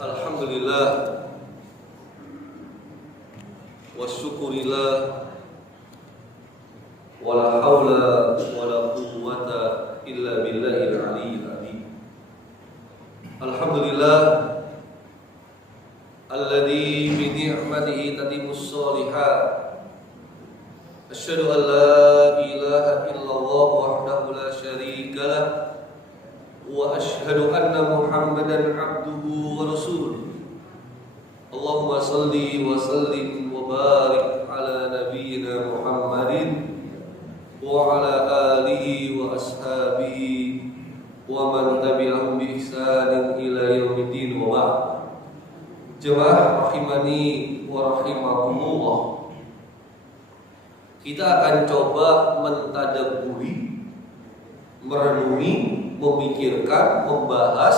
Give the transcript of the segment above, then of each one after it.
Alhamdulillah wasyukurillah wala haula wala quwwata illa billahil aliyyil azim. Alhamdulillah alladzi bi ni'matihi tatimmus shalihat. Asyhadu an la ilaha illallah wahdahu la syarika lah wa asyhadu anna Muhammadan abduhu wa rasuluh. Allahumma salli wa sallim wa barik ala nabiyyina Muhammadin wa ala alihi wa ashabihi wa man tabi'ahum bi ihsanin ila yaumiddin wa ba'd. Jemaah rahimani wa rahimakumullah. Kita akan coba mentadabburi, merenungi, memikirkan, membahas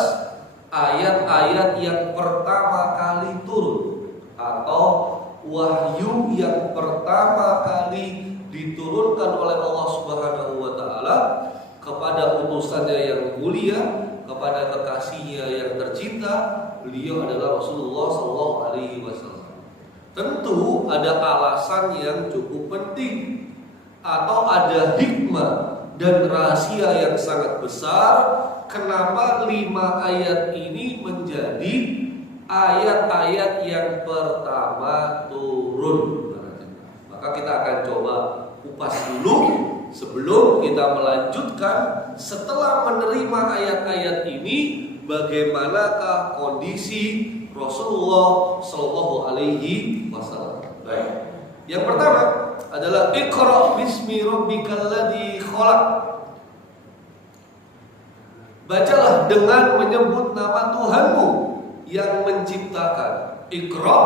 ayat-ayat yang pertama kali turun atau wahyu yang pertama kali diturunkan oleh Allah Subhanahu wa taala kepada utusannya yang mulia, kepada kekasihnya yang tercinta. Beliau adalah Rasulullah sallallahu alaihi wasallam. Tentu ada alasan yang cukup penting atau ada hikmah dan rahasia yang sangat besar kenapa 5 ayat ini menjadi ayat-ayat yang pertama turun. Maka kita akan coba kupas dulu sebelum kita melanjutkan. Setelah menerima ayat-ayat ini, bagaimanakah kondisi Rasulullah Shallallahu Alaihi Wasallam? Baik. Yang pertama adalah Iqra bismi rabbikal ladzi khalaq. Bacalah dengan menyebut nama Tuhanmu yang menciptakan. Iqra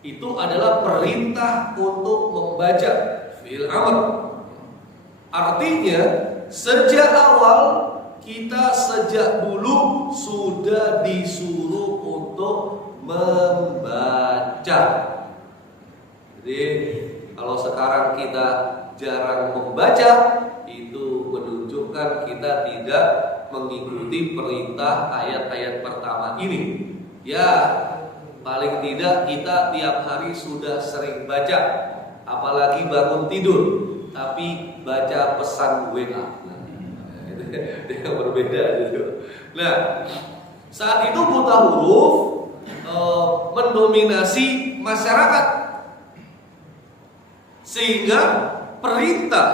itu adalah perintah untuk membaca, fi'il amr. Artinya sejak awal kita sejak dulu sudah disuruh untuk membaca. Jadi kalau sekarang kita jarang membaca, itu menunjukkan kita tidak mengikuti perintah ayat-ayat pertama ini. Ya, paling tidak kita tiap hari sudah sering baca, apalagi bangun tidur, tapi baca pesan WA. Itu berbeda gitu. Nah, saat itu buta huruf mendominasi masyarakat, sehingga perintah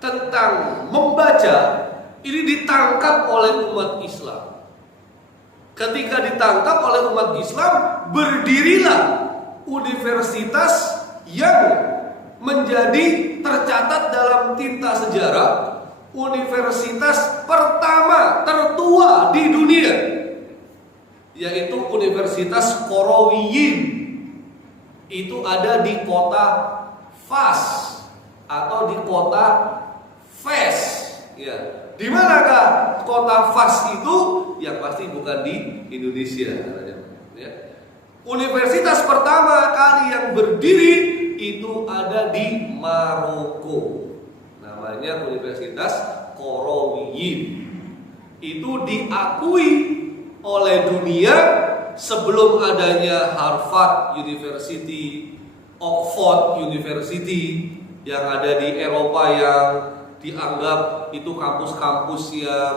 tentang membaca ini ditangkap oleh umat Islam. Ketika ditangkap oleh umat Islam, berdirilah universitas yang menjadi tercatat dalam tinta sejarah, universitas pertama tertua di dunia, yaitu Universitas Qarawiyyin. Itu ada di kota Fas atau di kota Fes. Ya. Di manakah kota Fas itu? Yang pasti bukan di Indonesia. Ya. Universitas pertama kali yang berdiri itu ada di Maroko. Namanya Universitas Qarawiyyin. Itu diakui oleh dunia sebelum adanya Harvard University, Oxford University yang ada di Eropa yang dianggap itu kampus-kampus yang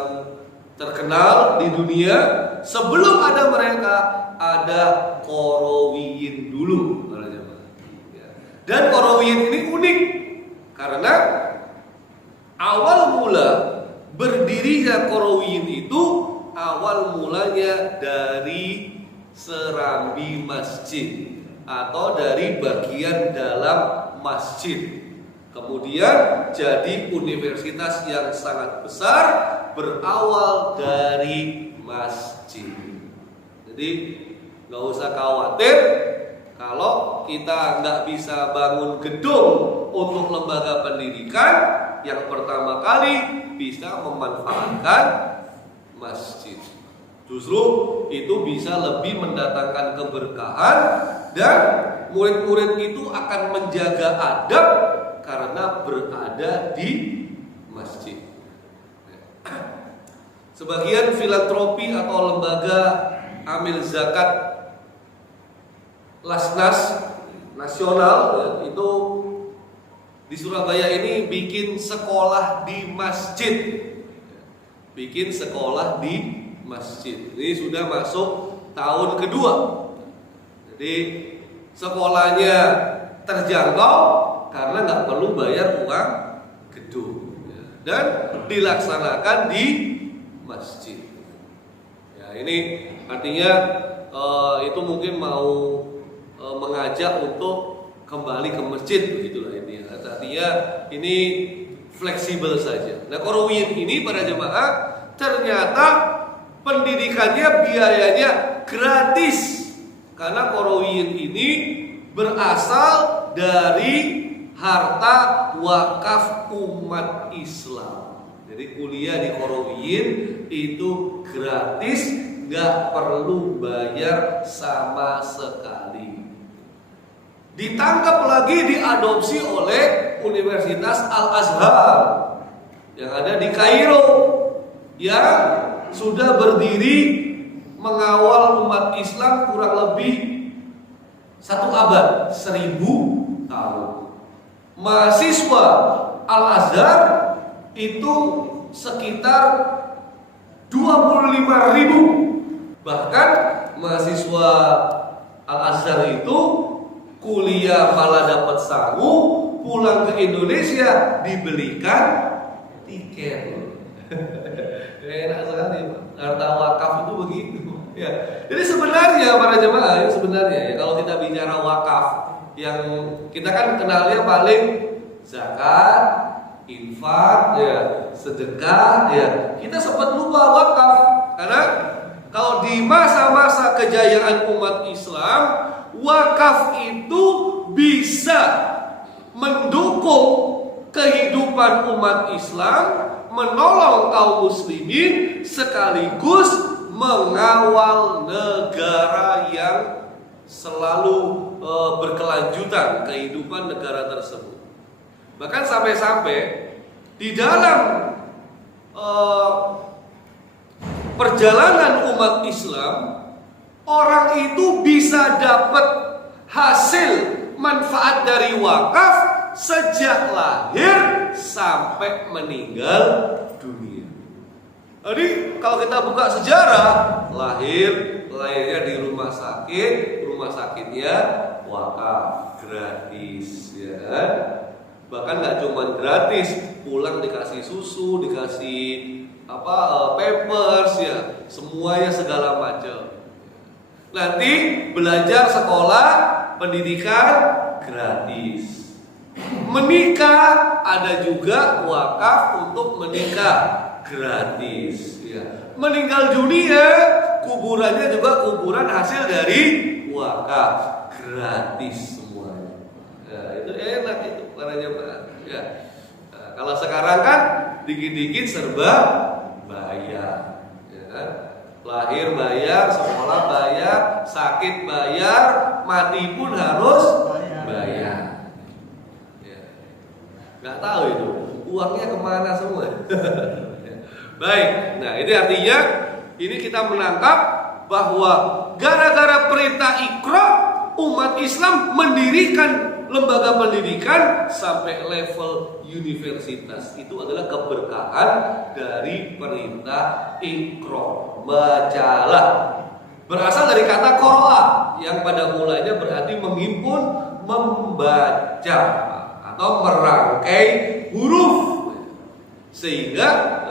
terkenal di dunia. Sebelum ada mereka, ada Qarawiyyin dulu. Dan Qarawiyyin ini unik karena awal mula berdirinya Qarawiyyin itu awal mulanya dari serambi masjid atau dari bagian dalam masjid. Kemudian jadi universitas yang sangat besar, berawal dari masjid. Jadi nggak usah khawatir kalau kita nggak bisa bangun gedung untuk lembaga pendidikan. Yang pertama kali bisa memanfaatkan masjid. Justru itu bisa lebih mendatangkan keberkahan, dan murid-murid itu akan menjaga adab karena berada di masjid. Sebagian filantropi atau lembaga amil zakat Lasnas nasional ya, itu di Surabaya ini bikin sekolah di masjid. Bikin sekolah di masjid. Ini sudah masuk tahun kedua. Jadi sekolahnya terjangkau karena nggak perlu bayar uang gedung ya, dan dilaksanakan di masjid. Ya, ini artinya itu mungkin mau mengajak untuk kembali ke masjid begitulah intinya. Artinya ini fleksibel saja. Nah, Qarawiyyin ini para jemaah ternyata pendidikannya biayanya gratis karena Qarawiyyin ini berasal dari harta wakaf umat Islam. Jadi kuliah di Qarawiyyin itu gratis, nggak perlu bayar sama sekali. Ditangkap lagi diadopsi oleh Universitas Al-Azhar yang ada di Kairo, yang sudah berdiri mengawal umat Islam kurang lebih 1 abad, 1000 tahun. Mahasiswa Al-Azhar itu sekitar 25.000. Bahkan mahasiswa Al-Azhar itu kuliah malah dapat sangu, pulang ke Indonesia dibelikan tiket. Enak sekali, harta wakaf itu begitu. Ya. Jadi sebenarnya para jemaah, sebenarnya ya kalau kita bicara wakaf, yang kita kan kenalnya paling zakat, infak, ya, sedekah, ya. Kita sempat lupa wakaf karena kalau di masa-masa kejayaan umat Islam, wakaf itu bisa mendukung kehidupan umat Islam, menolong kaum muslimin, sekaligus mengawal negara yang selalu berkelanjutan kehidupan negara tersebut. Bahkan sampai-sampai di dalam perjalanan umat Islam, orang itu bisa dapat hasil manfaat dari wakaf sejak lahir sampai meninggal dunia. Jadi kalau kita buka sejarah, lahirnya di rumah sakitnya wakaf gratis, ya kan? Bahkan nggak cuma gratis, pulang dikasih susu, dikasih pampers, ya, semuanya segala macam. Nanti belajar sekolah, pendidikan gratis. Menikah ada juga wakaf untuk menikah gratis, ya. Meninggal dunia, kuburannya juga kuburan hasil dari wakaf gratis semuanya. Ya, itu enak itu para jemaah. Ya. Nah, kalau sekarang kan dikit-dikit serba bayar, ya kan? Lahir bayar, sekolah bayar, sakit bayar, mati pun harus bayar. Ya. Nggak tahu itu uangnya kemana semua. Baik, nah ini artinya ini kita menangkap bahwa gara-gara perintah Iqra, umat Islam mendirikan lembaga pendidikan sampai level universitas. Itu adalah keberkahan dari perintah Iqra. Bacalah. Berasal dari kata qara'a yang pada mulanya berarti menghimpun, membaca atau merangkai huruf. Sehingga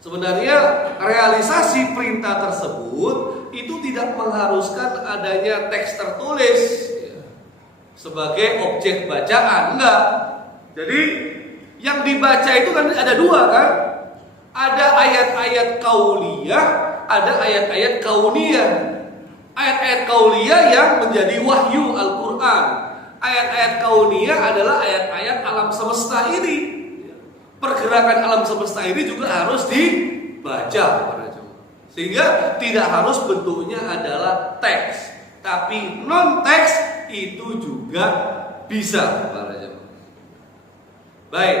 sebenarnya realisasi perintah tersebut itu tidak mengharuskan adanya teks tertulis sebagai objek bacaan, enggak. Jadi yang dibaca itu kan ada dua kan? Ada ayat-ayat qauliyah, ada ayat-ayat kauniyah. Ayat-ayat kauliyah yang menjadi wahyu Al-Qur'an. Ayat-ayat kauniyah adalah ayat-ayat alam semesta ini. Pergerakan alam semesta ini juga harus dibaca, sehingga tidak harus bentuknya adalah teks, tapi non teks itu juga bisa, para jemaah. Baik,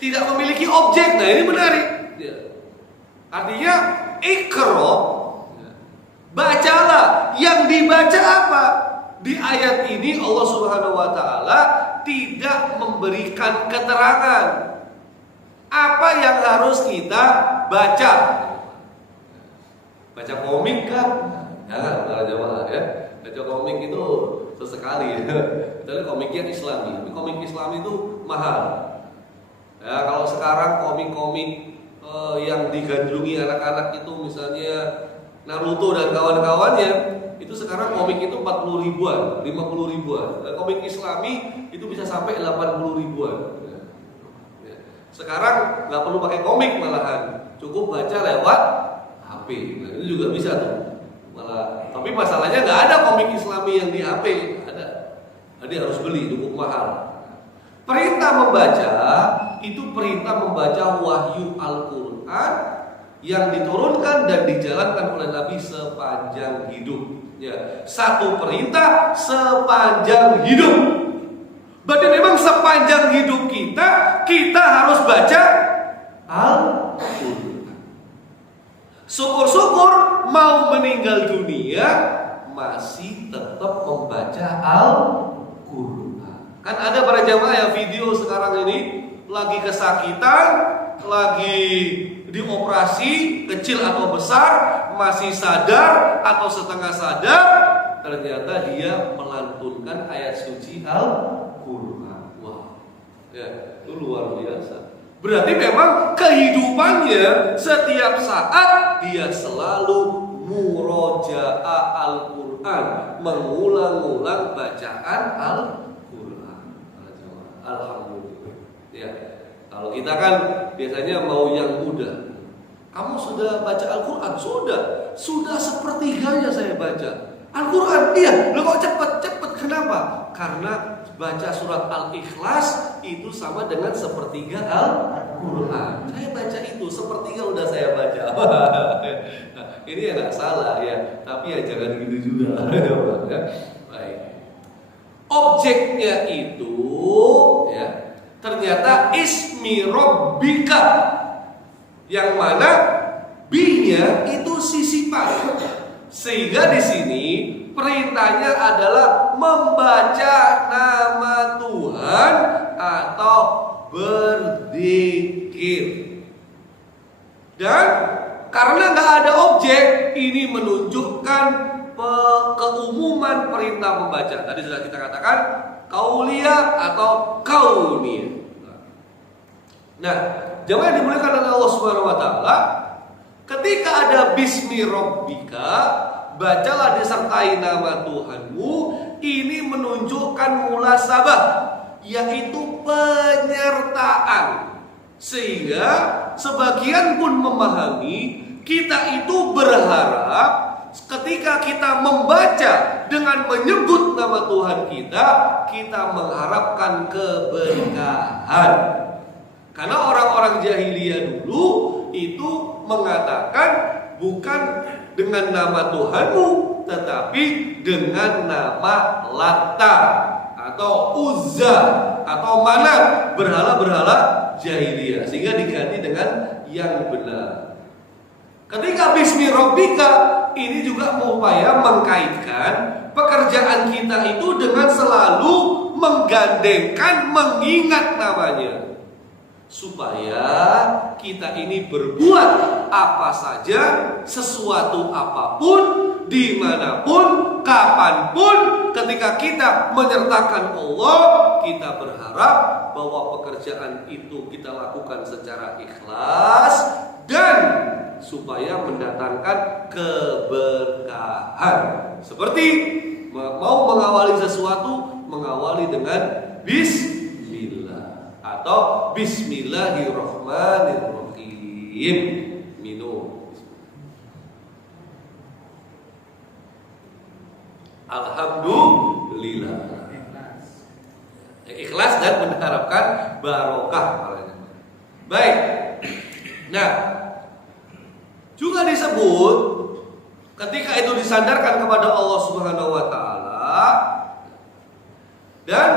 tidak memiliki objek. Nah ini menarik. Artinya ikra, bacalah. Yang dibaca apa? Di ayat ini Allah Subhanahu wa taala tidak memberikan keterangan apa yang harus kita baca. Baca komik kan? Jangan para jamaah ya. Baca komik itu sesekali ya. Kecuali komiknya Islami. Tapi komik Islami itu mahal. Ya, kalau sekarang komik-komik yang digandrungi anak-anak itu misalnya Naruto dan kawan-kawannya, itu sekarang komik itu 40 ribuan, 50 ribuan. Dan komik Islami itu bisa sampai 80 ribuan. Ya. Sekarang nggak perlu pakai komik malahan, cukup baca lewat HP. Nah, itu juga bisa tuh. Malah, tapi masalahnya nggak ada komik Islami yang di HP, nggak ada. Jadi harus beli, cukup mahal. Perintah membaca itu perintah membaca wahyu Al-Quran yang diturunkan dan dijalankan oleh Nabi sepanjang hidup. Ya, satu perintah sepanjang hidup. Berarti memang sepanjang hidup kita harus baca Al-Quran. Syukur-syukur mau meninggal dunia masih tetap membaca Al-Quran. Kan ada para jamaah yang video sekarang ini lagi kesakitan, lagi dioperasi kecil atau besar, masih sadar atau setengah sadar, ternyata dia melantunkan ayat suci Al-Quran. Wah, ya, itu luar biasa. Berarti memang kehidupannya setiap saat dia selalu murojaah Al-Quran, mengulang-ulang bacaan Al-Quran. Alhamdulillah. Ya, kalau kita kan biasanya mau yang mudah. Kamu sudah baca Al-Quran? Sudah sepertiganya saya baca Al-Quran. Iya, lo kok cepet? Kenapa? Karena baca surat Al-Ikhlas itu sama dengan sepertiga Al-Quran. Saya baca itu sepertiga udah saya baca. Nah, ini ya nggak salah ya, tapi ya jangan gitu juga. Baik. Objeknya itu ya ternyata ismi rabbika, yang mana bi-nya itu sisipan. Sehingga di sini perintahnya adalah membaca nama Tuhan atau berzikir. Dan karena nggak ada objek, ini menunjukkan keumuman perintah membaca. Tadi sudah kita katakan kauliyah atau kauniyah. Nah, jemaah yang dimuliakan oleh Allah Subhanahu wa taala, ketika ada bismi rabbika, bacalah disertai nama Tuhanmu, ini menunjukkan mulasabah, yaitu penyertaan. Sehingga sebagian pun memahami kita itu berharap ketika kita membaca dengan menyebut nama Tuhan kita mengharapkan keberkahan. Karena orang-orang jahiliyah dulu itu mengatakan bukan dengan nama Tuhanmu, tetapi dengan nama Latta atau Uzza atau Manat, berhala-berhala jahiliyah, sehingga diganti dengan yang benar. Ketika bismi rabbika, ini juga upaya mengkaitkan pekerjaan kita itu dengan selalu menggandengkan mengingat namanya, supaya kita ini berbuat apa saja, sesuatu apapun, dimanapun, kapanpun, ketika kita menyertakan Allah, kita berharap bahwa pekerjaan itu kita lakukan secara ikhlas dan supaya mendatangkan keberkahan. Seperti mau mengawali sesuatu, mengawali dengan bismillah atau bismillahirrahmanirrahim. Minum. Alhamdulillah. Ikhlas dan mengharapkan barokah. Baik. Nah, juga disebut ketika itu disandarkan kepada Allah Subhanahu wa taala dan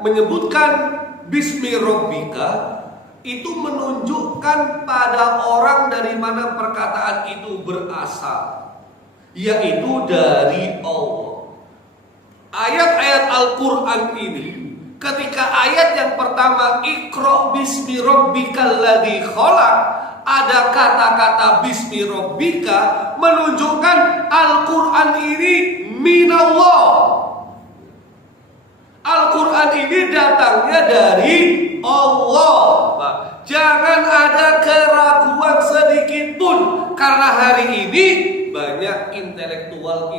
menyebutkan bismi rabbika, itu menunjukkan pada orang dari mana perkataan itu berasal, yaitu dari Allah. Ayat-ayat Al-Quran ini, ketika ayat yang pertama Iqra bismi rabbikal ladzi khalaq, ada kata-kata bismi rabbika, menunjukkan Al-Quran ini minallah. Al-Quran ini datangnya dari Allah. Jangan ada keraguan sedikit pun, karena hari ini banyak intelektual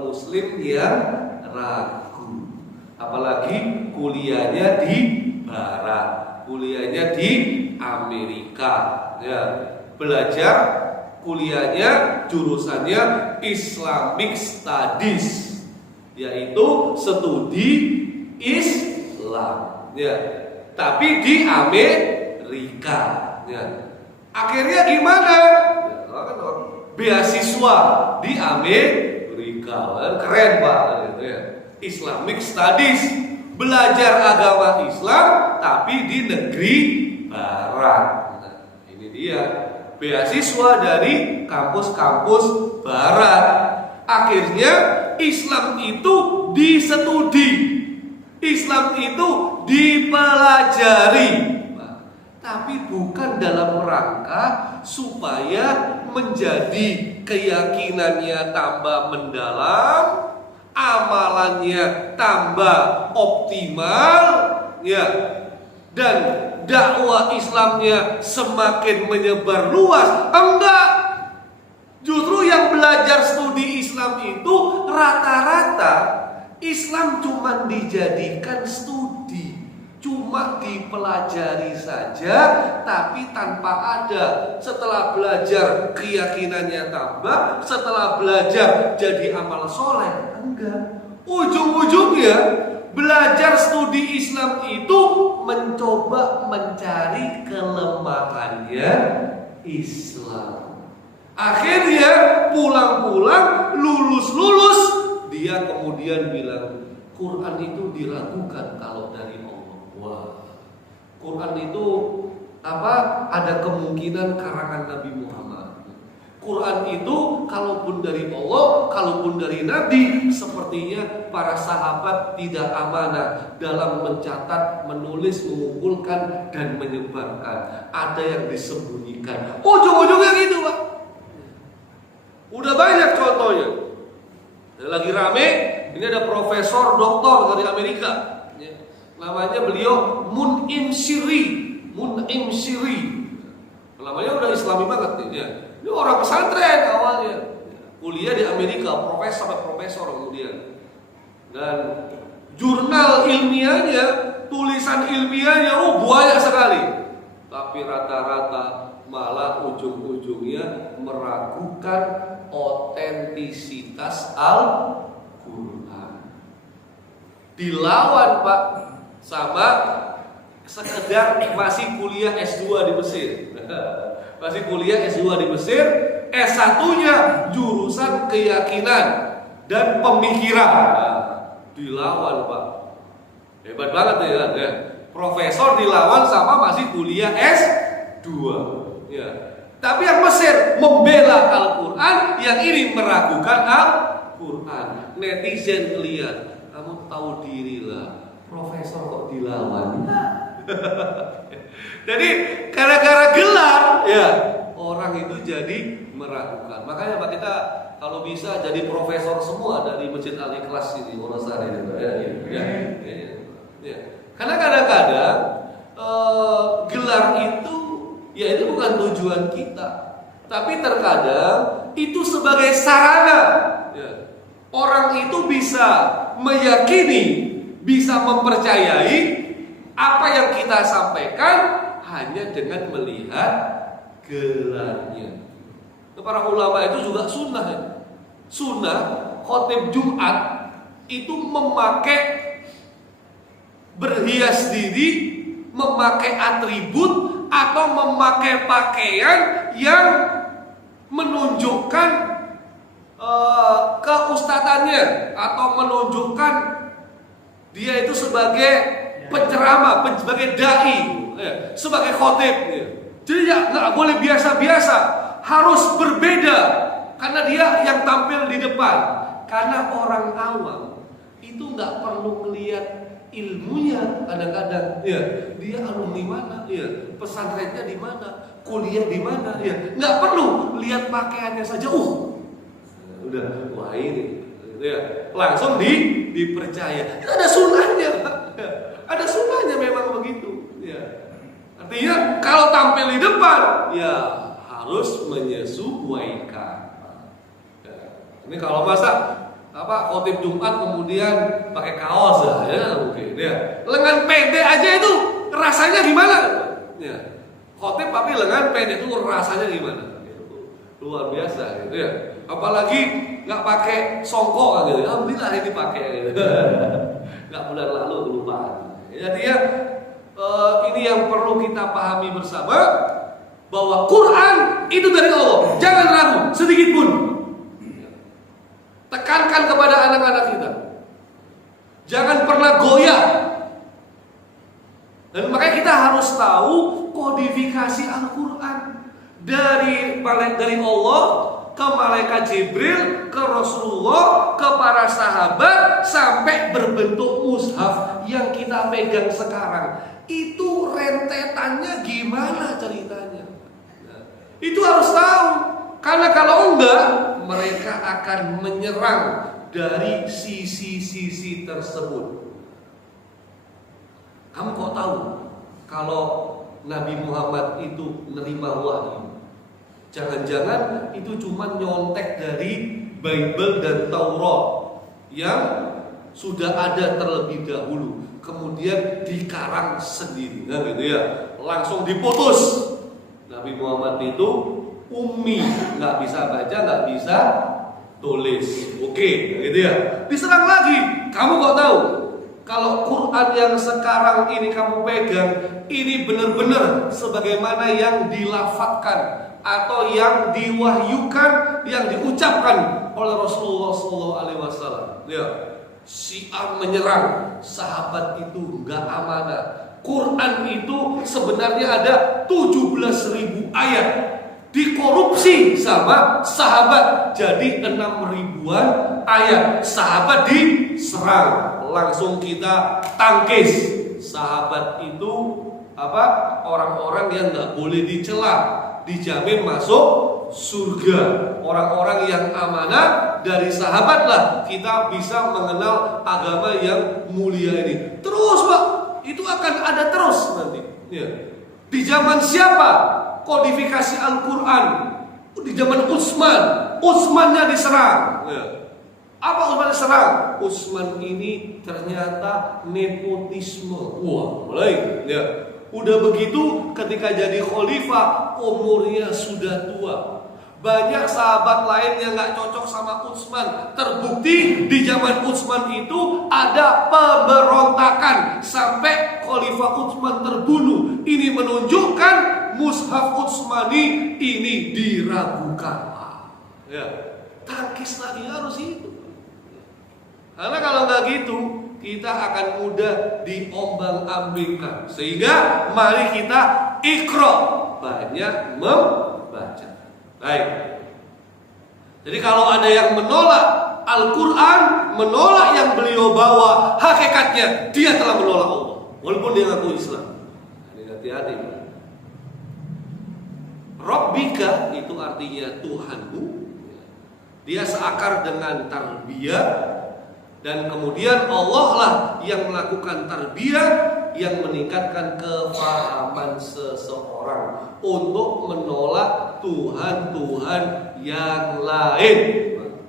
muslim yang ragu. Apalagi kuliahnya di barat, kuliahnya di Amerika, ya. Belajar kuliahnya jurusannya Islamic Studies, yaitu studi Islam, ya. Tapi di Amerika, ya. Akhirnya gimana? Beasiswa di Amerika, keren banget, gitu ya. Islamic Studies, belajar agama Islam tapi di negeri barat. Nah, ini dia beasiswa dari kampus-kampus barat. Akhirnya Islam itu disestudi, Islam itu dipelajari, tapi bukan dalam rangka supaya menjadi keyakinannya tambah mendalam, amalannya tambah optimal, ya, dan dakwah Islamnya semakin menyebar luas. Enggak. Justru yang belajar studi Islam itu rata-rata Islam cuma dijadikan studi, cuma dipelajari saja, tapi tanpa ada setelah belajar keyakinannya tambah, setelah belajar jadi amal soleh. Enggak. Ujung-ujungnya belajar studi Islam itu mencoba mencari kelemahannya Islam. Akhirnya pulang-pulang, lulus-lulus, dia kemudian bilang Quran itu diragukan kalau dari Allah. Wah, Quran itu apa? Ada kemungkinan karangan Nabi Muhammad. Quran itu kalaupun dari Allah, kalaupun dari Nabi, sepertinya para sahabat tidak amanah dalam mencatat, menulis, mengumpulkan, dan menyebarkan. Ada yang disembunyikan. Ujung-ujungnya gitu, Pak. Udah banyak contohnya. Lagi rame, ini ada profesor doktor dari Amerika, ya. Namanya beliau Mun'im Syiri. Namanya udah Islami banget nih, ya. Ini orang pesantren awalnya, kuliah di Amerika, profesor kemudian. Dan jurnal ilmiahnya, tulisan ilmiahnya banyak sekali. Tapi rata-rata malah ujung-ujungnya meragukan otentisitas Al-Quran. Dilawan, Pak, sama sekedar masih kuliah S2 di Mesir. Masih kuliah S2 di Mesir, S1-nya jurusan keyakinan dan pemikiran. Nah, dilawan, Pak. Hebat banget ya. Profesor dilawan sama masih kuliah S2. Ya. Tapi yang Mesir membela Al-Quran, yang ini meragukan Al-Quran. Netizen lihat, kamu tahu dirilah, profesor kok dilawan. Jadi gara-gara gelar, ya, orang itu jadi meragukan. Makanya Pak, kita kalau bisa jadi profesor semua dari Masjid Al-Ikhlas ini, Wonosari itu, ya. Karena kadang-kadang gelar itu, ya itu bukan tujuan kita, tapi terkadang itu sebagai sarana, ya. Orang itu bisa meyakini, bisa mempercayai apa yang kita sampaikan hanya dengan melihat gelarnya. Para ulama itu juga sunnah, ya. Sunnah khotib Jumat itu memakai, berhias diri, memakai atribut atau memakai pakaian yang menunjukkan keustadannya atau menunjukkan dia itu sebagai penceramah, sebagai dai, sebagai khotib. Jadi ya nggak boleh biasa-biasa, harus berbeda karena dia yang tampil di depan. Karena orang awam itu nggak perlu melihat ilmunya kadang-kadang, dia alumni mana, pesantrennya di mana, kuliah di mana, nggak perlu lihat pakaiannya saja, udah wah ini, langsung dipercaya. Itu ada sunahnya, ada sunahnya memang begitu. Artinya kalau tampil di depan, ya harus menyesuaikan. Ini kalau masa khotib Jumat kemudian pakai kaos mungkin lengan pendek aja itu rasanya gimana? Khotib tapi lengan pendek itu rasanya gimana? Luar biasa gitu ya. Apalagi nggak pakai songkok gitu. Alhamdulillah ini pakai gitu. Nggak bulan lalu kelupaan. Jadi ini yang perlu kita pahami bersama, bahwa Quran itu dari Allah. Jangan ragu sedikit pun. Tekankan kepada anak-anak kita, jangan pernah goyah. Dan makanya kita harus tahu kodifikasi Al-Quran dari Allah ke malaikat Jibril, ke Rasulullah, ke para sahabat, sampai berbentuk mushaf yang kita pegang sekarang. Itu rentetannya gimana ceritanya? Itu harus tahu. Karena kalau enggak, mereka akan menyerang dari sisi-sisi tersebut. Kamu kok tahu kalau Nabi Muhammad itu nerima wahyu? Jangan-jangan itu cuma nyontek dari Bible dan Taurat yang sudah ada terlebih dahulu, kemudian dikarang sendiri, gitu ya. Langsung diputus. Nabi Muhammad itu ummi, nggak bisa baca, nggak bisa tulis. Oke, gitu ya. Diserang lagi. Kamu kok tahu kalau Quran yang sekarang ini kamu pegang ini benar-benar sebagaimana yang dilafadzkan atau yang diwahyukan, yang diucapkan oleh Rasulullah SAW. Ya, Syiah menyerang sahabat itu nggak amanah. Quran itu sebenarnya ada 17.000 ayat. Dikorupsi sama sahabat jadi 6.000-an ayat. Sahabat diserang, langsung kita tangkis. Sahabat itu orang-orang yang nggak boleh dicela, dijamin masuk surga. Orang-orang yang amanah dari sahabat lah kita bisa mengenal agama yang mulia ini. Terus Pak, itu akan ada terus nanti. Di zaman siapa kodifikasi Al-Quran? Di zaman Utsman. Utsmannya diserang. Apa Utsman diserang? Utsman ini ternyata nepotisme. Wah, mulai. Udah begitu ketika jadi khalifah umurnya sudah tua. Banyak sahabat lain yang gak cocok sama Utsman. Terbukti di zaman Utsman itu ada pemberontakan sampai Khalifah Utsman terbunuh. Ini menunjukkan mushaf Utsmani ini diragukan. Tangkis lagi harus itu. Karena kalau nggak gitu, kita akan mudah diombang-ambingkan. Sehingga mari kita iqra, banyak membaca. Baik. Jadi kalau ada yang menolak Al-Quran, menolak yang beliau bawa, hakikatnya dia telah menolak Allah, walaupun dia ngaku Islam. Ini hati-hati. Rabbika itu artinya Tuhanmu. Dia seakar dengan tarbiyah, dan kemudian Allah lah yang melakukan tarbiyah, yang meningkatkan kefahaman seseorang untuk menolak Tuhan-Tuhan yang lain,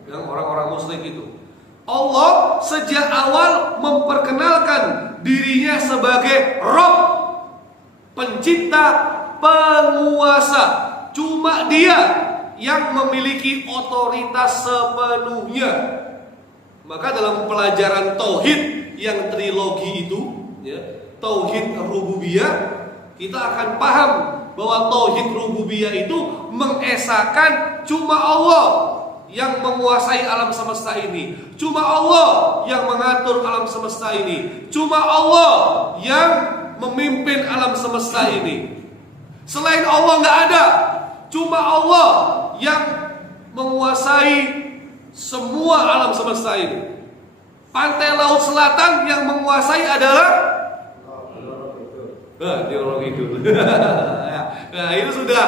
yang orang-orang musyrik itu. Allah sejak awal memperkenalkan dirinya sebagai Rabb, pencipta, penguasa. Cuma Dia yang memiliki otoritas sepenuhnya. Maka dalam pelajaran tauhid yang trilogi itu, tauhid rububiyah, kita akan paham bahwa tauhid rububiyah itu mengesahkan cuma Allah yang menguasai alam semesta ini, cuma Allah yang mengatur alam semesta ini, cuma Allah yang memimpin alam semesta ini. Selain Allah nggak ada, cuma Allah yang menguasai semua alam semesta ini. Pantai Laut Selatan yang menguasai adalah Niroro Kidul. Nah, itu sudah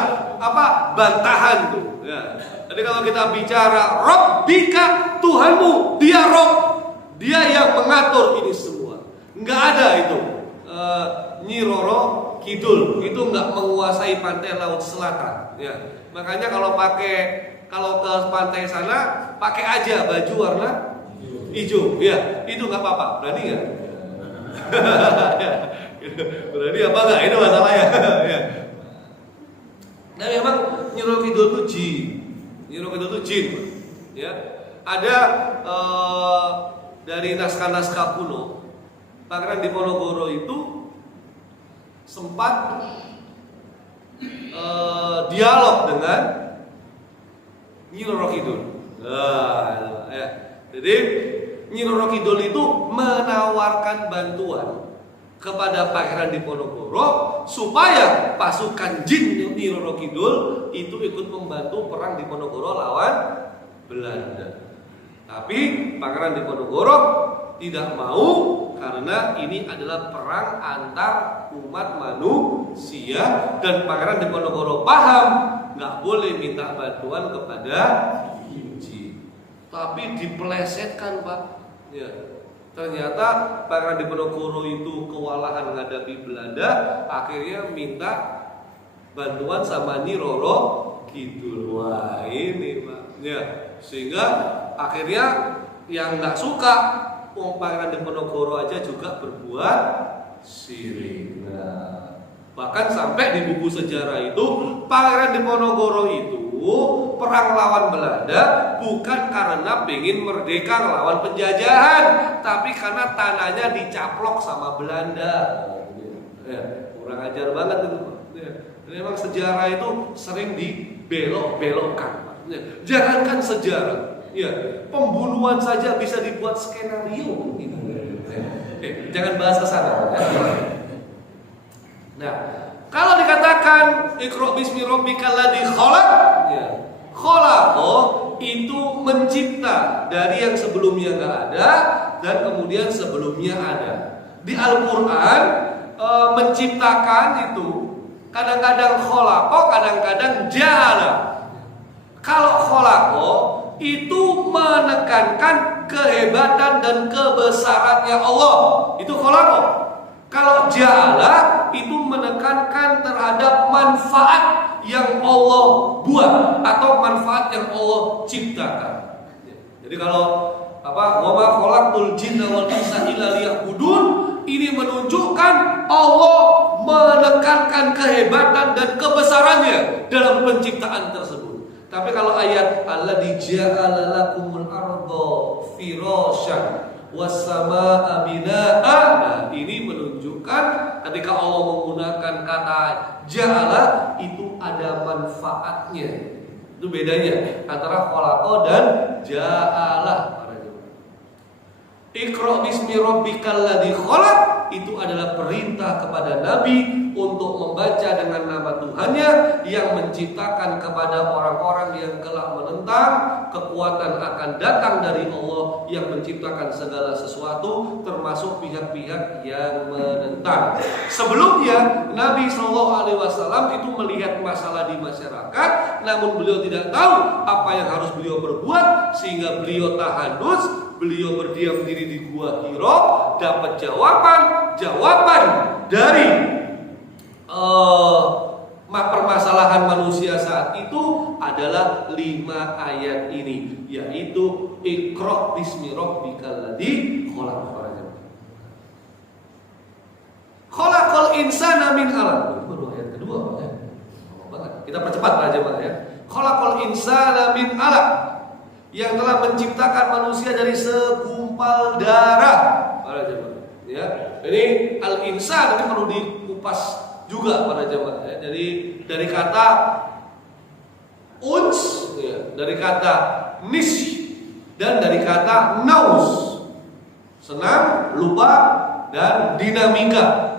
bantahan tuh. Ya. Jadi kalau kita bicara Rabbika, Tuhanmu, dia Rob, dia yang mengatur ini semua. Nggak ada itu Niroro Kidul, itu nggak menguasai pantai Laut Selatan. Ya. Makanya kalau ke pantai sana pakai aja baju warna hijau, ya itu nggak apa-apa. Berani nggak? Berani apa nggak? Itu masalahnya. Ya. Dan memang Niroro Kidul itu jin, ya. Ada dari naskah-naskah kuno, Pangeran Diponegoro itu sempat dialog dengan Niroro Kidul. Ya. Jadi Niroro Kidul itu menawarkan bantuan kepada Pangeran Diponegoro supaya pasukan jin Niroro Kidul itu ikut membantu perang Diponegoro lawan Belanda. Tapi Pangeran Diponegoro tidak mau karena ini adalah perang antar umat manusia dan Pangeran Diponegoro paham nggak boleh minta bantuan kepada jin. Tapi dipelesetkan, Pak. Ya. Ternyata Pangeran Diponegoro itu kewalahan menghadapi Belanda, akhirnya minta bantuan sama Niroro Kidul. Wah, ini, Pak. Ya, sehingga akhirnya yang nggak suka, Pangeran Diponegoro aja juga berbuat sirik. Nah, bahkan sampai di buku sejarah itu Pangeran Diponegoro itu perang lawan Belanda bukan karena pengen merdeka melawan penjajahan, tapi karena tanahnya dicaplok sama Belanda. Ya, kurang ajar banget itu. Ya, memang sejarah itu sering dibelok-belokkan. Ya, jangankan sejarah, ya pembunuhan saja bisa dibuat skenario. Jangan bahas kesana. Nah, kalau dikatakan Iqra bismi rabbikal ladzi khalaq, ya. Khalaqo itu mencipta dari yang sebelumnya nggak ada dan kemudian sebelumnya ada. Di Al-Qur'an menciptakan itu kadang-kadang khalaqo, kadang-kadang ja'ala. Kalau khalaqo itu menekankan kehebatan dan kebesarannya Allah. Itu khalaqo. Kalau ja'ala itu menekankan terhadap manfaat yang Allah buat atau manfaat yang Allah ciptakan. Jadi kalau wa ma khalaqtul jinna wal insa illa liya'budun, ini menunjukkan Allah menekankan kehebatan dan kebesarannya dalam penciptaan tersebut. Tapi kalau ayat alladzi ja'ala lakumul arda firasyan was-samaa'a binaa'a, nah ini menunjukkan ketika Allah menggunakan kata ja'ala itu ada manfaatnya. Itu bedanya antara khalaqa dan ja'ala. Iqra bismi rabbikal ladzi khalaq itu adalah perintah kepada Nabi untuk membaca dengan nama Tuhannya yang menciptakan kepada orang-orang yang kelak menentang kekuatan akan datang dari Allah yang menciptakan segala sesuatu termasuk pihak-pihak yang menentang. Sebelumnya Nabi SAW itu melihat masalah di masyarakat, namun beliau tidak tahu apa yang harus beliau perbuat sehingga beliau tahanus. Beliau berdiam diri di Gua Hiro, dapat jawaban dari permasalahan manusia saat itu adalah 5 ayat ini, yaitu Iqra bismi rabbikal ladzi khalaq. Khalaqal insana min 'alaq. Baru ayat kedua, ya. Kita percepat aja, Pak, ya. Khalaqal insana min 'alaq. Yang telah menciptakan manusia dari segumpal darah. Para jemaah, ya. Ini al-insan ini perlu dikupas juga para jemaah, ya. Jadi dari kata uns, ya, dari kata nis dan dari kata naus. Senang, lupa dan dinamika.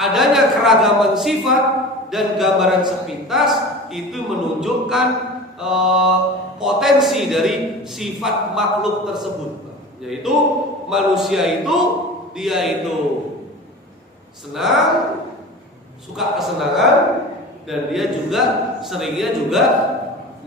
Adanya keragaman sifat dan gambaran sepintas itu menunjukkan potensi dari sifat makhluk tersebut, yaitu manusia itu dia itu senang, suka kesenangan, dan dia juga seringnya juga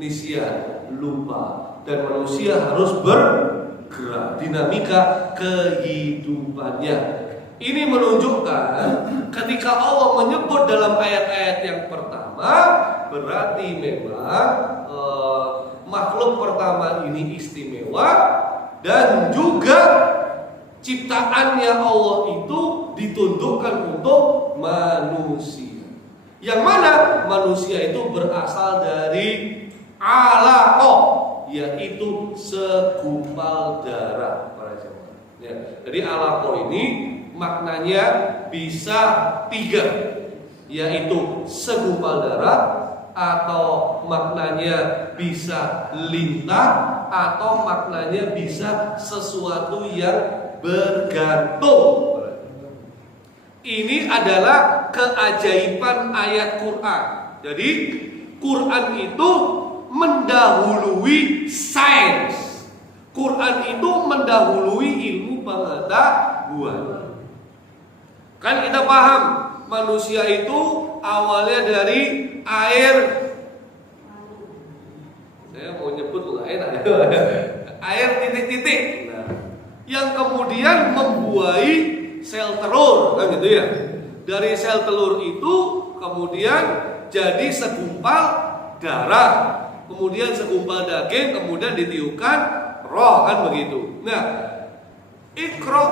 nisyan, lupa. Dan manusia harus bergerak, dinamika kehidupannya. Ini menunjukkan ketika Allah menyebut dalam ayat-ayat yang pertama, berarti memang makhluk pertama ini istimewa, dan juga ciptaannya Allah itu ditundukkan untuk manusia. Yang mana manusia itu berasal dari alaqah, yaitu segumpal darah, para jemaah. Ya, jadi alaqah ini maknanya bisa 3, yaitu segumpal darah, atau maknanya bisa lintah, atau maknanya bisa sesuatu yang bergantung. Ini adalah keajaiban ayat Quran. Jadi Quran itu mendahului sains. Quran itu mendahului ilmu pengetahuan. Kan kita paham manusia itu awalnya dari air. Saya mau nyebut nggak enak ya. Air titik-titik. Nah, yang kemudian membuahi sel telur, kan gitu ya. Dari sel telur itu kemudian jadi segumpal darah, kemudian segumpal daging, kemudian ditiupkan roh, kan begitu. Nah, Iqra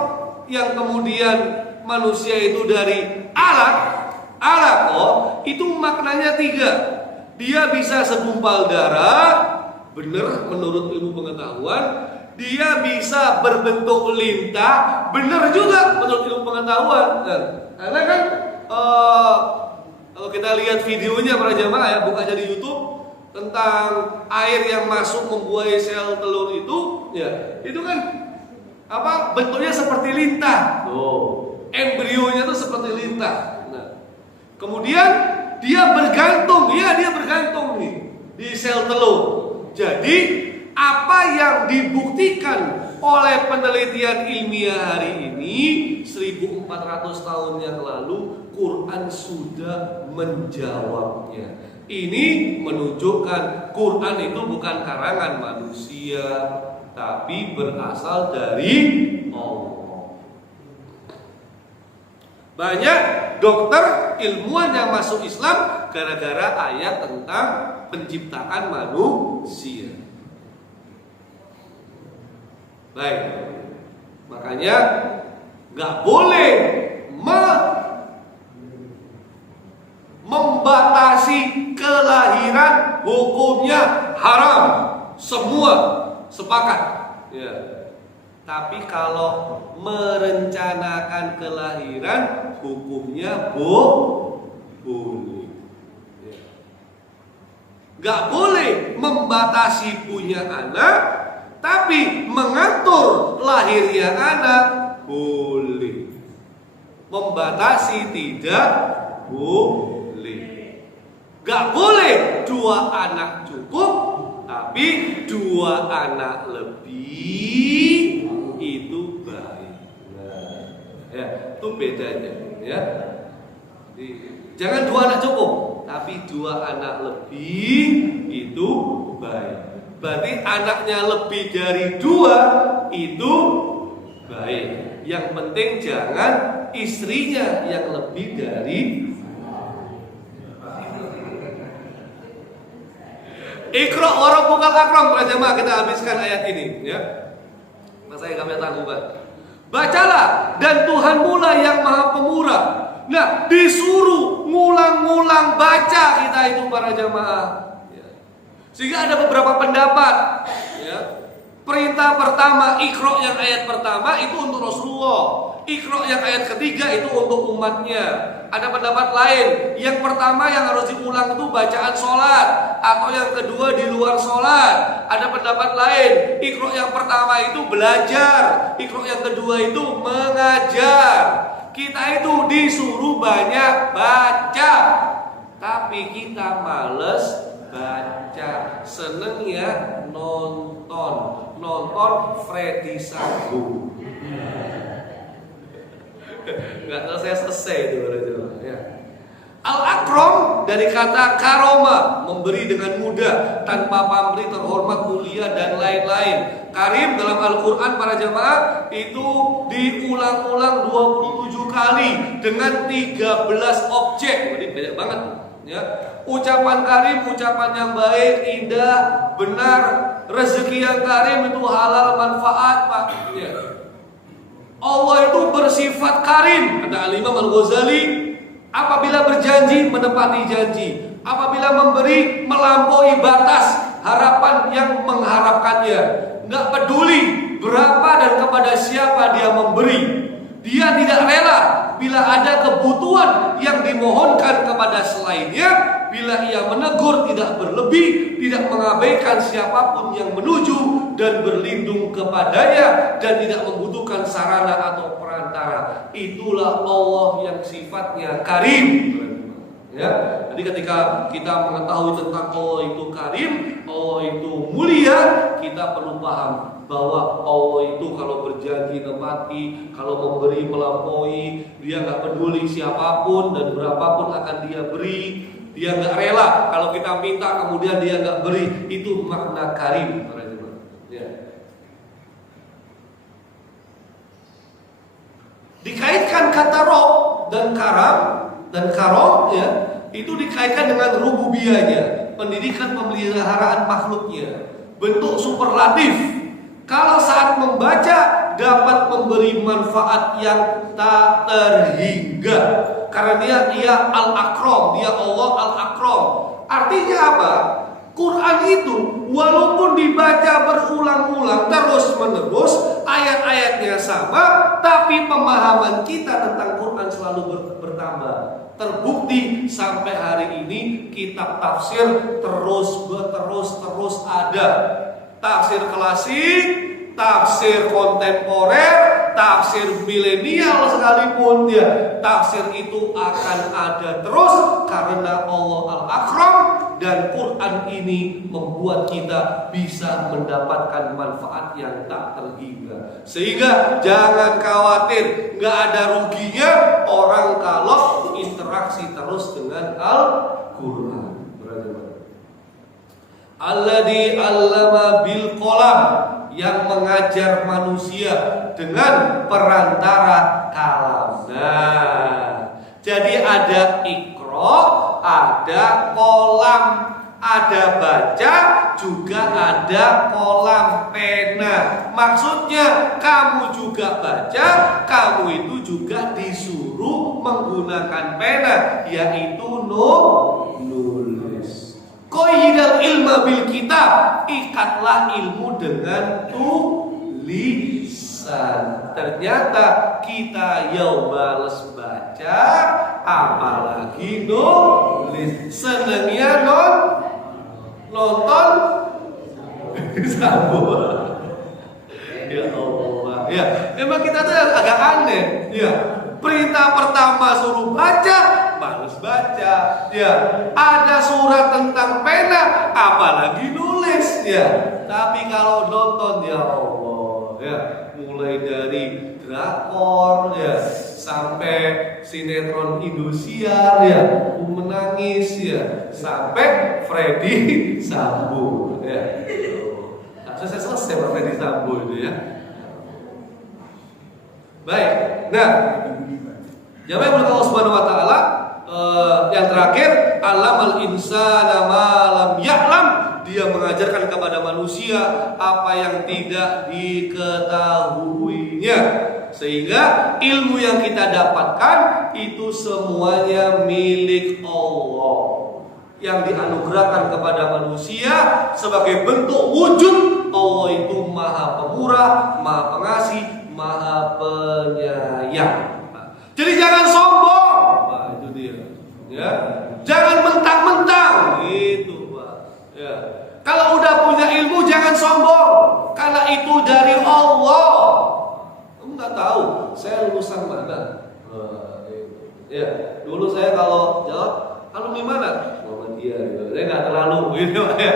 yang kemudian manusia itu dari alaqah itu maknanya 3. Dia bisa segumpal darah, benar menurut ilmu pengetahuan. Dia bisa berbentuk lintah, benar juga menurut ilmu pengetahuan. Nah, karena kan kalau kita lihat videonya para jamaah ya, buka aja di YouTube tentang air yang masuk membuahi sel telur itu, ya itu kan apa bentuknya seperti lintah. Embrionya tuh seperti lintah. Nah, kemudian dia bergantung, ya dia bergantung nih di sel telur. Jadi apa yang dibuktikan oleh penelitian ilmiah hari ini 1400 tahun yang lalu, Quran sudah menjawabnya. Ini menunjukkan Quran itu bukan karangan manusia, tapi berasal dari Allah. Banyak dokter ilmuwan yang masuk Islam gara-gara ayat tentang penciptaan manusia. Baik, makanya nggak boleh membatasi kelahiran, hukumnya haram. Semua sepakat. Ya. Tapi kalau merencanakan kelahiran, hukumnya boleh. Ya. Nggak boleh membatasi punya anak. Tapi mengatur lahirnya anak boleh. Membatasi tidak boleh. Gak boleh 2 anak cukup, tapi 2 anak lebih itu baik. Nah, ya, itu bedanya ya. Jadi, jangan 2 anak cukup, tapi 2 anak lebih itu baik. Berarti anaknya lebih dari 2 itu baik. Yang penting jangan istrinya yang lebih dari. Iqra wa rabbukal akram, para jemaah, kita habiskan ayat ini ya. Saya kami tanggungan. Bacalah, dan Tuhanmu lah yang Maha Pemurah. Nah, disuruh ngulang-ngulang baca kita itu para jemaah. Sehingga ada beberapa pendapat ya. Perintah pertama Iqra yang ayat pertama itu untuk Rasulullah, Iqra yang ayat ketiga itu untuk umatnya. Ada pendapat lain, yang pertama yang harus diulang itu bacaan sholat, atau yang kedua di luar sholat. Ada pendapat lain, Iqra yang pertama itu belajar, Iqra yang kedua itu mengajar. Kita itu disuruh banyak baca, tapi kita males baca. Senengnya nonton Freddy Sambo. Nggak selesai itu ya. Al-akram dari kata karoma, memberi dengan mudah, tanpa pamrih, terhormat, mulia, dan lain-lain. Karim dalam Al-Quran para jamaah itu diulang-ulang 27 kali dengan 13 objek. Jadi banyak banget ya. Ucapan karim, ucapan yang baik, indah, benar. Rezeki yang karim itu halal, manfaat, Pak ya. Allah itu bersifat karim. Kata Al-Imam Al-Ghazali, apabila berjanji menepati janji, apabila memberi melampaui batas harapan yang mengharapkannya. Nggak peduli berapa dan kepada siapa dia memberi. Dia tidak rela bila ada kebutuhan yang dimohonkan kepada selainnya. Bila ia menegur tidak berlebih, tidak mengabaikan siapapun yang menuju dan berlindung kepadanya, dan tidak membutuhkan sarana atau perantara. Itulah Allah yang sifatnya karim. Ya, jadi ketika kita mengetahui tentang Allah itu karim, Allah itu mulia, kita perlu paham bahwa Allah itu kalau berjanji nepati, kalau memberi melampaui, dia nggak peduli siapapun dan berapapun akan dia beri. Dia nggak rela kalau kita minta kemudian dia nggak beri. Itu makna karim. Ya. Dikaitkan kata rob dan karam dan karom ya, itu dikaitkan dengan rububiyahnya, pendidikan pemeliharaan makhluknya, bentuk superlatif. Kalau saat membaca dapat memberi manfaat yang tak terhingga, karena dia al-akram, dia Allah al-akram. Artinya apa? Quran itu walaupun dibaca berulang-ulang terus-menerus, ayat-ayatnya sama, tapi pemahaman kita tentang Quran selalu bertambah. Terbukti sampai hari ini kitab tafsir terus ada. Tafsir klasik, tafsir kontemporer, tafsir milenial sekalipun ya, tafsir itu akan ada terus karena Allah Al-Akram, dan Quran ini membuat kita bisa mendapatkan manfaat yang tak terhingga. Sehingga jangan khawatir, nggak ada ruginya orang kalau interaksi terus dengan Al-Quran. Alladzi 'allama bil qalam, yang mengajar manusia dengan perantara kalam. Nah, jadi ada ikra, ada kolam, ada baca, juga ada kolam pena. Maksudnya kamu juga baca, kamu itu juga disuruh menggunakan pena, yaitu nulis. Qayyidal ilma bil kitab, ikatlah ilmu dengan tulisan. Ternyata kita males baca, apalagi nulis. Senengnya nonton sambung. Ya Allah. Ya, memang kita tuh agak aneh. Ya, perintah pertama suruh baca, males baca. Ya, ada surat tentang pena, apalagi nulis. Ya, tapi kalau nonton, ya Allah, ya, mulai dari drakor, ya, sampai sinetron Indosiar, ya, menangis, ya, sampai Freddy Sambo, ya. Selesai Freddy Sambo itu ya. Baik, nah, jamaah yang Allah Subhanahu Wa Taala, yang terakhir, alamal insana ma lam ya'lam, dia mengajarkan kepada manusia apa yang tidak diketahuinya, sehingga ilmu yang kita dapatkan itu semuanya milik Allah, yang dianugerahkan kepada manusia sebagai bentuk wujud Allah itu maha pemurah, maha pengasih, maha penyayang. Jadi jangan sombong, Pak, itu dia. Ya, jangan mentang-mentang, gitu, Pak. Ya, kalau udah punya ilmu jangan sombong, karena itu dari Allah. Kamu nggak tahu saya lulusan mana, Muhammadiyah gitu. Saya nggak terlalu gitu ya.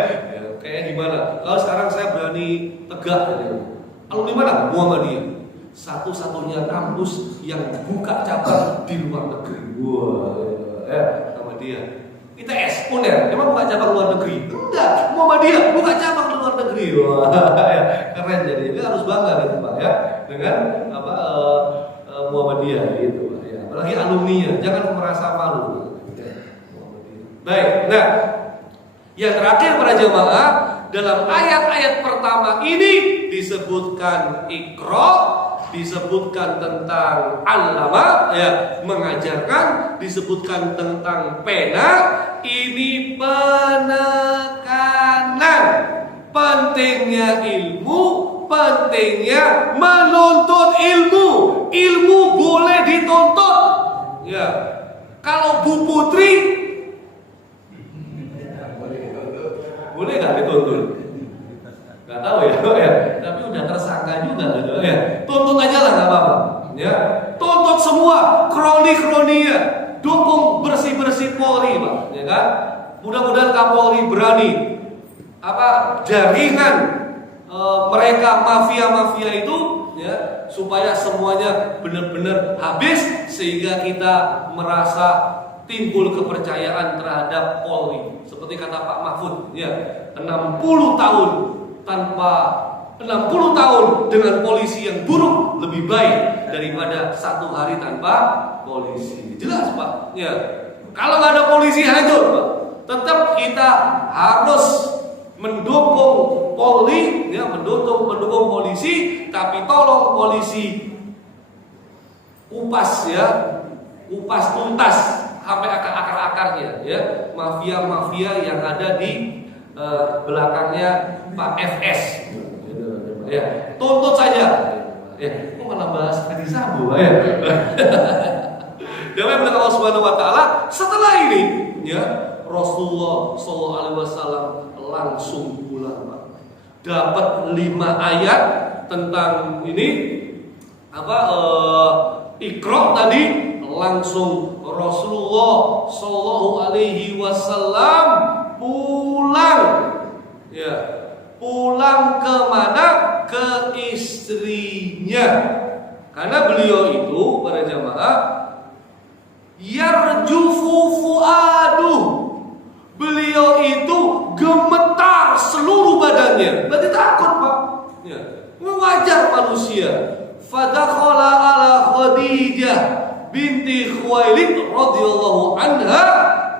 Kayak gimana? Kalau sekarang saya berani tegak gitu. Alumni mana? Muhammadiyah. Satu-satunya kampus yang buka cabang di luar negeri. Wah, sama dia. ITS pun ya, emang buka cabang luar negeri? Enggak, Muhammadiyah buka cabang di luar negeri. Wah, keren jadi. Ini harus bangga gitu Pak ya dengan Muhammadiyah gitu Pak ya. Apalagi alumninya, jangan merasa malu. Baik, nah yang terakhir para jamaah dalam ayat-ayat pertama ini disebutkan Iqra, disebutkan tentang allama ya, mengajarkan, disebutkan tentang pena. Ini penekanan pentingnya ilmu, pentingnya menuntut ilmu. Ilmu boleh dituntut ya. Kalau Bu Putri boleh nggak dituntut? Nggak tahu ya, tapi udah tersangka juga gitu ya. Tuntut aja lah nggak apa-apa. Ya, tuntut semua kroni-kroninya, dukung bersih-bersih Polri, Pak. Ya kan? Mudah-mudahan Kapolri berani jaringan mereka mafia-mafia itu ya, supaya semuanya benar-benar habis sehingga kita merasa timbul kepercayaan terhadap Polri. Seperti kata Pak Mahfud, ya, 60 tahun dengan polisi yang buruk lebih baik daripada 1 hari tanpa polisi. Jelas Pak. Ya. Kalau nggak ada polisi hancur Pak. Tetap kita harus mendukung Polri, ya, mendukung polisi, tapi tolong polisi upas tuntas sampai akar-akarnya ya, mafia-mafia yang ada di belakangnya Pak FS ya, tuntut saja ya. Kok malah bahas Ferdi Sambo ya. Demi Allah Subhanahu wa taala, setelah ini ya Rasulullah SAW langsung pulang Pak. Dapat 5 ayat tentang ini Iqra tadi, langsung Rasulullah Shallallahu Alaihi Wasallam pulang, ya, pulang ke mana? Ke istrinya, karena beliau itu para jamaah yarjufu fuadu, beliau itu gemetar seluruh badannya, berarti takut Pak. Ya, wajar manusia. Fadakhala ala Khadijah binti Khuwailid radhiyallahu anha,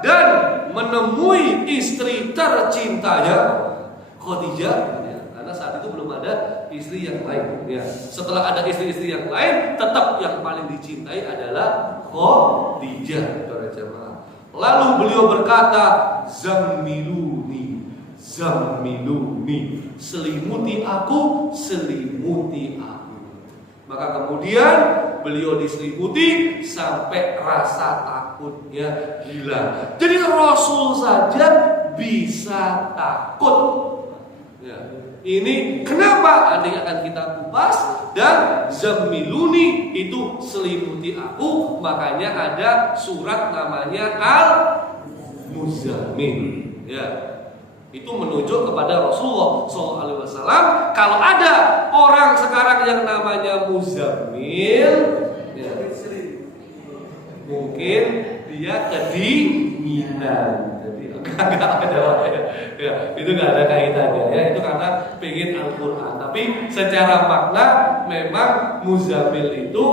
dan menemui istri tercintanya Khadijah ya, karena saat itu belum ada istri yang lain ya. Setelah ada istri-istri yang lain, tetap yang paling dicintai adalah Khadijah para jemaah. Lalu beliau berkata, zammiluni, zammiluni, selimuti aku, selimuti aku. Maka kemudian beliau diselimuti sampai rasa takutnya hilang. Jadi Rasul saja bisa takut. Ya. Ini kenapa? Nanti akan kita kupas. Dan zammiluni itu selimuti aku. Makanya ada surat namanya Al-Muzammil. Ya. Itu menunjuk kepada Rasulullah SAW. Kalau ada orang sekarang yang namanya Muzammil, ya, mungkin dia kedinginan. Jadi enggak ada ya, itu enggak ada kaitannya ya. Itu karena pengen Al-Quran. Tapi secara makna memang Muzammil itu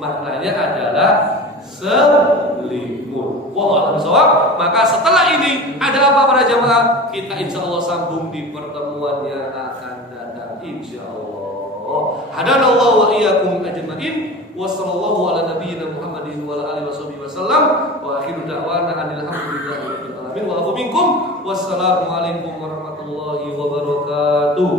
maknanya adalah selimut. Wallahu a'lam. Maka setelah ini ada apa para jamaah? Kita insya Allah sambung di pertemuan yang akan datang insya Allah. Hadanallahu wa iyyakum ajma'in. Wassallallahu ala nabiyyina Muhammadin wa ala alihi wasallam. Wa akhiru da'wana alhamdulillahi rabbil alamin. Wa afu minkum. Wassalamu alaikum warahmatullahi wabarakatuh.